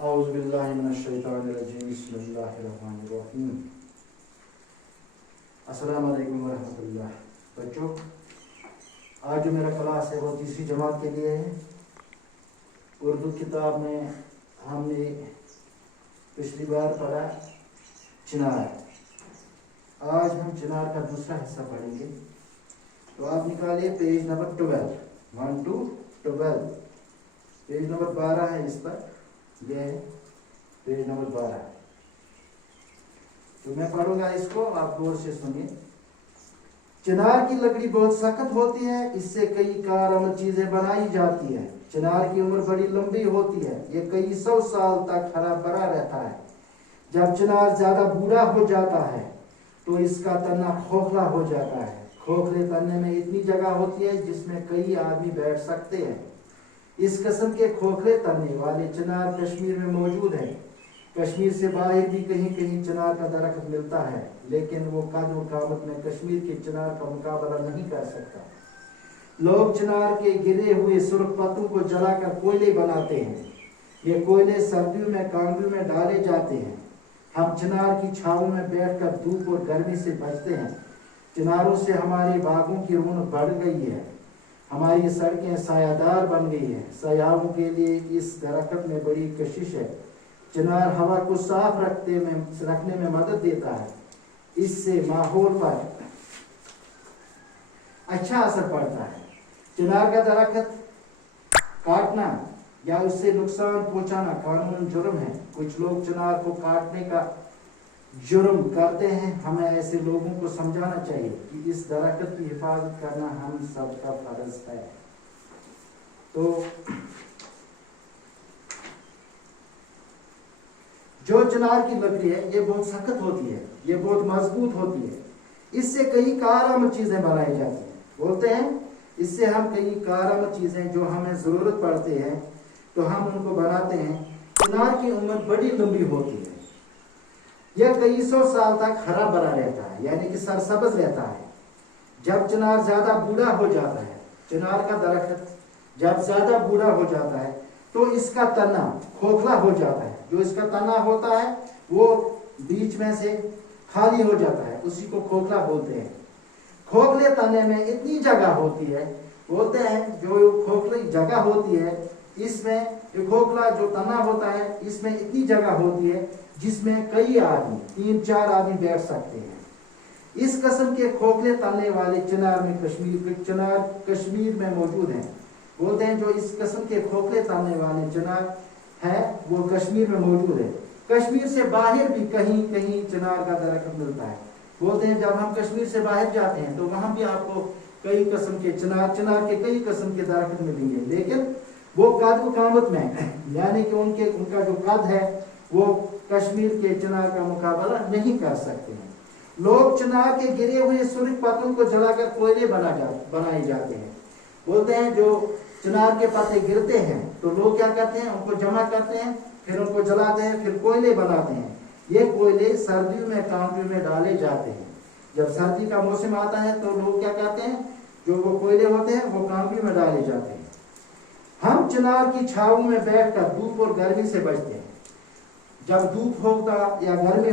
اعوذ باللہ من الشیطان الرجیم بسم اللہ الرحمن الرحیم السلام علیکم ورحمۃ اللہ۔ بچوں، آج جو میرا کلاس ہے وہ تیسری جماعت کے لیے ہے۔ اردو کتاب میں ہم نے پچھلی بار پڑھا چنار۔ آج ہم چنار کا دوسرا حصہ پڑھیں گے۔ تو آپ نکالیے page number 12، 1 to 12، page number 12 ہے، اس پر یہ ہے پیج نمبر 12۔ تو میں پڑھوں گا اس کو، آپ غور سے سنیے۔ چنار کی لکڑی بہت سخت ہوتی ہے، اس سے کئی کارآمد چیزیں بنائی جاتی ہیں۔ چنار کی عمر بڑی لمبی ہوتی ہے، یہ کئی 100 سال تک ہرا بھرا رہتا ہے۔ جب چنار زیادہ بوڑھا ہو جاتا ہے تو اس کا تنا کھوکھلا ہو جاتا ہے۔ کھوکھلے تنے میں اتنی جگہ ہوتی ہے جس میں کئی آدمی بیٹھ سکتے ہیں۔ اس قسم کے کھوکھلے تنے والے چنار کشمیر میں موجود ہیں۔ کشمیر سے باہر بھی کہیں کہیں چنار کا درخت ملتا ہے، لیکن وہ قد و قامت میں کشمیر کے چنار کا مقابلہ نہیں کر سکتا۔ لوگ چنار کے گرے ہوئے سرخ پتوں کو جلا کر کوئلے بناتے ہیں۔ یہ کوئلے سردیوں میں کانگڑوں میں ڈالے جاتے ہیں۔ ہم چنار کی چھاؤں میں بیٹھ کر دھوپ اور گرمی سے بچتے ہیں۔ چناروں سے ہمارے باغوں کی رونق بڑھ گئی ہے، ہماری سڑکیں سایہ دار بن گئی ہیں۔ سیاحوں کے لیے اس درخت میں بڑی کشش ہے۔ چنار ہوا کو صاف رکھنے میں مدد دیتا ہے، اس سے ماحول پر اچھا اثر پڑتا ہے۔ چنار کا درخت کاٹنا یا اس سے نقصان پہنچانا قانون جرم ہے۔ کچھ لوگ چنار کو کاٹنے کا جرم کرتے ہیں۔ ہمیں ایسے لوگوں کو سمجھانا چاہیے کہ اس درخت کی حفاظت کرنا ہم سب کا فرض ہے۔ تو جو چنار کی لکڑی ہے یہ بہت سخت ہوتی ہے، یہ بہت مضبوط ہوتی ہے۔ اس سے کئی کارآمد چیزیں بنائی جاتی ہیں۔ بولتے ہیں اس سے ہم کئی کارآمد چیزیں جو ہمیں ضرورت پڑتے ہیں تو ہم ان کو بناتے ہیں۔ چنار کی عمر بڑی لمبی ہوتی ہے، یہ کئی 100 سال تک ہرا بھرا رہتا ہے، یعنی کہ سرسبز رہتا ہے۔ جب چنار زیادہ بوڑھا ہو جاتا ہے، چنار کا درخت جب زیادہ بوڑھا ہو جاتا ہے تو اس کا تنا کھوکھلا ہو جاتا ہے۔ جو اس کا تنا ہوتا ہے وہ بیچ میں سے خالی ہو جاتا ہے، اسی کو کھوکھلا بولتے ہیں۔ کھوکھلے تنے میں اتنی جگہ ہوتی ہے، بولتے ہیں جو کھوکھلی جگہ ہوتی ہے اس میں، جو کھوکھلا جو تنا ہوتا ہے اس میں اتنی جگہ ہوتی ہے جس میں کئی آدمی 3-4 آدمی بیٹھ سکتے ہیں۔ اس قسم کے کھوکھلے تنے والے چنار کشمیر میں موجود ہیں۔ بولتے ہیں جو اس قسم کے کھوکھلے تنے والے چنار ہے وہ کشمیر میں موجود ہے۔ کشمیر سے باہر بھی کہیں کہیں چنار کا درخت ملتا ہے۔ بولتے ہیں جب ہم کشمیر سے باہر جاتے ہیں تو وہاں بھی آپ کو کئی قسم کے چنار کے کئی قسم کے درخت ملیں گے، لیکن وہ قد و قامت میں، یعنی کہ ان کا جو قد ہے وہ کشمیر کے چنار کا مقابلہ نہیں کر سکتے ہیں۔ لوگ چنار کے گرے ہوئے سرخ پتوں کو جلا کر کوئلے بنائے جاتے ہیں۔ بولتے ہیں جو چنار کے پتے گرتے ہیں تو لوگ کیا کرتے ہیں، ان کو جمع کرتے ہیں، پھر ان کو جلاتے ہیں، پھر کوئلے بناتے ہیں۔ یہ کوئلے سردیوں میں کانگڑوں میں ڈالے جاتے ہیں۔ جب سردی کا موسم آتا ہے تو لوگ کیا کرتے ہیں، جو وہ کوئلے ہوتے ہیں وہ کانگڑوں میں ڈالے جاتے ہیں۔ ہم چنار کی چھاؤں میں بیٹھ کر دھوپ اور گرمی سے بچتے ہیں۔ جب دھوپ ہوگا یا گرمی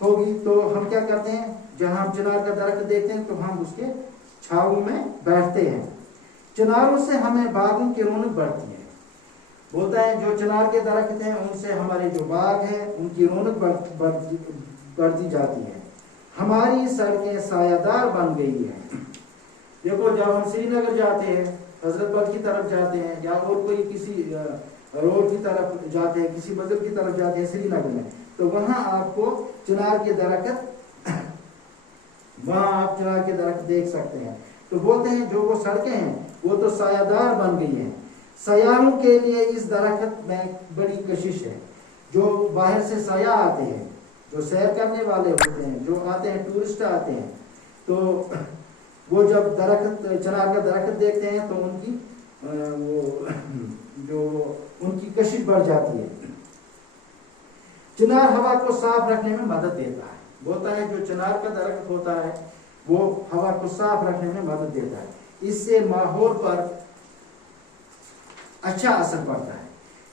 ہوگی تو ہم کیا کرتے ہیں، جہاں ہم چنار کا درخت دیکھتے ہیں تو ہم اس کے چھاؤں میں بیٹھتے ہیں۔ چناروں سے ہمیں باغوں کی رونق بڑھتی ہے۔ بولتا ہے جو چنار کے درخت ہیں ان سے ہمارے جو باغ ہیں ان کی رونق بڑھتی جاتی ہے۔ ہماری سڑکیں سایہ دار بن گئی ہیں۔ دیکھو جب ہم سری نگر جاتے ہیں، حضرت بل کی طرف جاتے ہیں یا اور کوئی کسی روڈ کی طرف جاتے ہیں، کسی مسجد کی طرف جاتے ہیں سری نگر میں، تو وہاں آپ کو چنار کے درخت دیکھ سکتے ہیں۔ تو بولتے ہیں جو وہ سڑکیں ہیں وہ تو سایہ دار بن گئی ہیں۔ سیاحوں کے لیے اس درخت میں بڑی کشش ہے۔ جو باہر سے سیاح آتے ہیں، جو سیر کرنے والے ہوتے ہیں، جو آتے ہیں ٹورسٹ آتے ہیں، تو وہ جب چنار کا درخت دیکھتے ہیں تو ان کی کشش بڑھ جاتی ہے۔ چنار ہوا کو صاف رکھنے میں مدد دیتا ہے۔ بولتا ہے جو چنار کا درخت ہوتا ہے وہ ہوا کو صاف رکھنے میں مدد دیتا ہے، اس سے ماحول پر اچھا اثر پڑتا ہے۔